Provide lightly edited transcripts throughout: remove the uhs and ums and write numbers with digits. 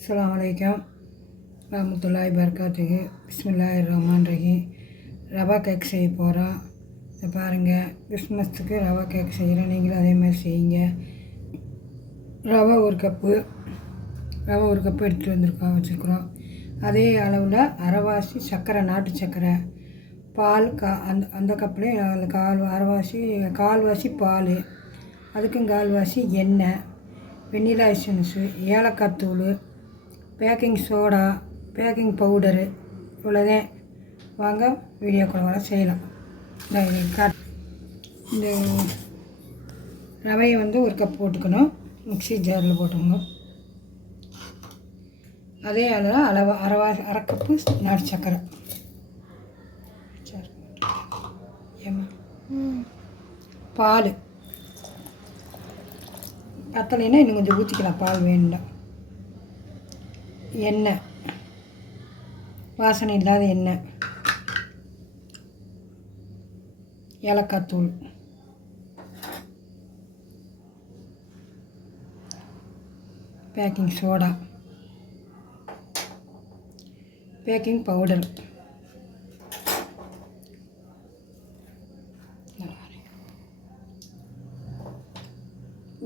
அஸ்ஸலாமு அலைக்கும் வரஹ்மத்துல்லாஹி வபரகாத்துஹு. பிஸ்மில்லாஹிர்ரஹ்மானிர்ரஹீம். ரவா கேக் செய்ய போகிறோம். இதை பாருங்கள், கிறிஸ்மஸுக்கு ரவா கேக் செய்கிறேன். நீங்களும் அதே மாதிரி செய்யுங்க. ரவை ஒரு கப்பு எடுத்துகிட்டு வச்சுருக்குறோம். அதே அளவில் அரைவாசி சர்க்கரை, நாட்டு சர்க்கரை, பால் அந்த கப்புலேயே கால்வாசி பால், அதுக்கும் கால்வாசி எண்ணெய், வெண்ணிலா எசன்ஸு, ஏலக்காய் தூள், பேக்கிங் சோடா, பேக்கிங் பவுடரு, இவ்வளோதான். வாங்க வீடியோக்குள்ள வர செய்யலாம். இந்த ரவையை ஒரு கப் போட்டுக்கணும். மிக்ஸி ஜாரில் போட்டுக்கணும். அதே அளவு அரை கப்பு நாட்டு சர்க்கரை, பால் பத்தலைன்னா இன்னும் கொஞ்சம் ஊற்றிக்கலாம், பால் வேண்டாம். எண்ணெய், வாசனை இல்லாத எண்ணெய், ஏலக்காய் தூள், பேக்கிங் சோடா, பேக்கிங் பவுடர்,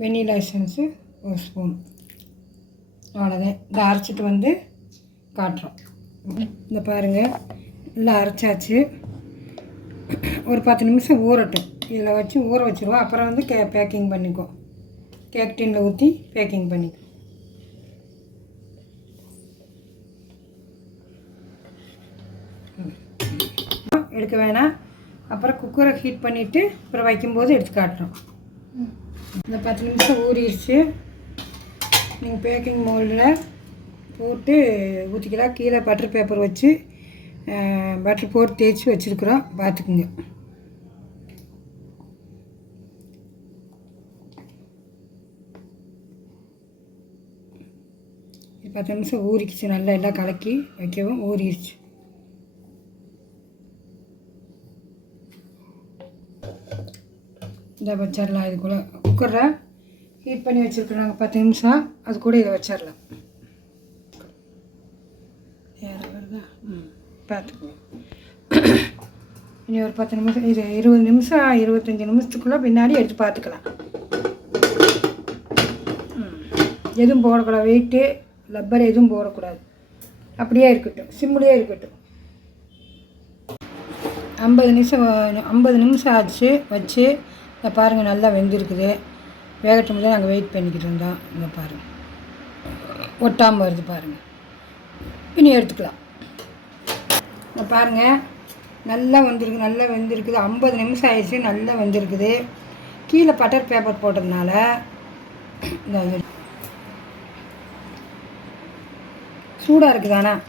வெண்ணிலா எசன்ஸு ஒரு ஸ்பூன். அவ்வளோதான். இதை அரைச்சிட்டு காட்டுறோம். இந்த பாருங்கள், நல்லா அரைச்சாச்சு. ஒரு 10 நிமிஷம் ஊறட்டும். இதில் வச்சு ஊற வச்சுருவோம். அப்புறம் பேக்கிங் பண்ணிக்குவோம். கேக் டின்னில் ஊற்றி பேக்கிங் பண்ணிக்குவோம். எடுக்க வேணாம். அப்புறம் குக்கரை ஹீட் பண்ணிவிட்டு அப்புறம் வைக்கும்போது எடுத்து காட்டுறோம். இந்த 10 நிமிஷம் ஊறிடுச்சு. நீங்கள் பேக்கிங் மோல்டில் போட்டு ஊற்றிக்கலாம். கீழே பட்டர் பேப்பர் வச்சு பட்டர் போட்டு தேய்ச்சி வச்சுருக்குறோம், பார்த்துக்குங்க. இது 10 நிமிஷம் ஊறிக்குச்சு. நல்லா எல்லாம் கலக்கி வைக்கவும் ஊறிடுச்சு. இதை வச்சிடலாம். இதுக்குள்ளே குக்கரை ஹீட் பண்ணி வச்சுருக்குறாங்க 10 நிமிஷம். அது கூட இதை வச்சிடலாம். பார்த்துக்குவோம். இனி ஒரு 10 நிமிஷம், இது 20 நிமிஷம் 25 நிமிஷத்துக்குள்ளே பின்னாடி எடுத்து பார்த்துக்கலாம். எதுவும் போடக்கூடாது, வெயிட்டு லப்பர் எதுவும் போடக்கூடாது. அப்படியே இருக்கட்டும், சிம்முலேயே இருக்கட்டும். 50 நிமிஷம் ஆச்சு வச்சு. இதை பாருங்கள், நல்லா வெந்திருக்குது. வேகட்டும் போது நாங்கள் வெயிட் பண்ணிக்கிட்டு இருந்தோம். இங்கே பாருங்கள், ஒட்டாமல் வருது பாருங்கள். இனி எடுத்துக்கலாம். இங்கே பாருங்கள், நல்லா வெந்திருக்குது. 50 நிமிஷம் ஆயிடுச்சு. நல்லா வெந்திருக்குது. கீழே பட்டர் பேப்பர் போட்டதுனால இந்த சூடாக இருக்குது. ஆனால்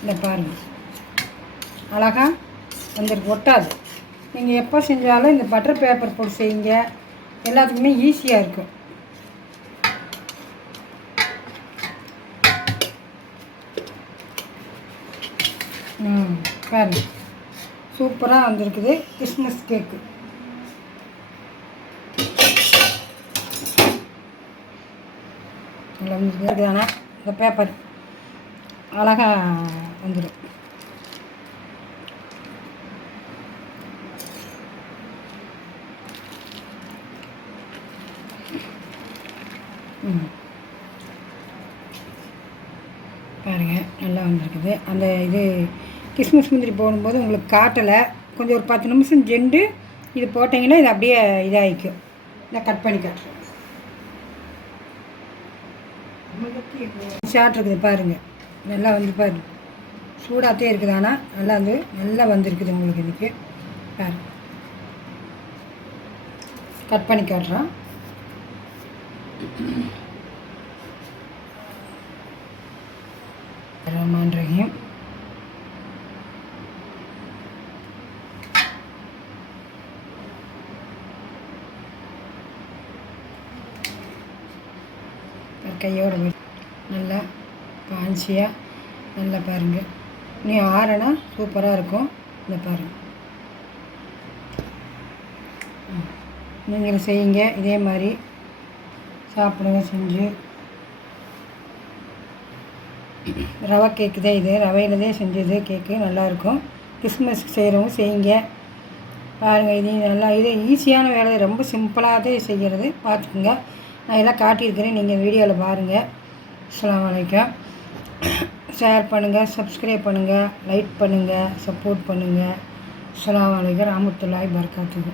இந்த பாருங்கள், அழகா வந்திருக்கு, ஒட்டாது. நீங்கள் எப்போ செஞ்சாலும் இந்த பட்டர் பேப்பர் போட்டு செய்யுங்க. எல்லாத்துக்குமே ஈஸியாக இருக்கும். பாருங்க, சூப்பராக வந்திருக்குது கிறிஸ்மஸ் கேக்கு. நல்லா வந்துருக்கு. ஆனால் இந்த பேப்பர் அழகாக வந்துடும். பாருங்கள், நல்லா வந்திருக்குது. அந்த இது கிறிஸ்மஸ் முந்திரி போடும்போது உங்களுக்கு காட்டலை. கொஞ்சம் ஒரு 10 நிமிஷம் ஜெண்டு இது போட்டிங்கன்னா இது அப்படியே இதாகிக்கும். இதை கட் பண்ணி காட்டுறேன். ஷார்ட் இருக்குது பாருங்கள், நல்லா பாருங்கள், சூடாகத்தே இருக்குது. ஆனால் நல்லா வந்திருக்குது உங்களுக்கு. இன்றைக்கி பாருங்கள், கட் பண்ணி காட்டுறோம். ரஹ்மான் கையோட நல்லா பாஞ்சியாக நல்லா பாருங்கள். நீ ஆறனா சூப்பராக இருக்கும். இந்த பாருங்கள், நீங்களும் செய்யுங்க. இதே மாதிரி சாப்பிடுங்க செஞ்சு. ரவை கேக்கு தான் இது, ரவையில் தான் செஞ்சது கேக்கு, நல்லாயிருக்கும். கிறிஸ்மஸ்க்கு செய்கிறவங்க செய்யுங்க. பாருங்கள், இது நல்லா இது ஈஸியான வேலை, ரொம்ப சிம்பிளாக தான் செய்கிறது, பார்த்துக்குங்க. நான் எல்லாம் காட்டியிருக்கிறேன், நீங்கள் வீடியோவில் பாருங்கள். அஸ்ஸலாமு அலைக்கும். ஷேர் பண்ணுங்கள், சப்ஸ்கிரைப் பண்ணுங்கள், லைக் பண்ணுங்கள், சப்போர்ட் பண்ணுங்கள். அஸ்ஸலாமு அலைக்கும் ரஹ்மத்துல்லாஹி வபரகாத்துஹு.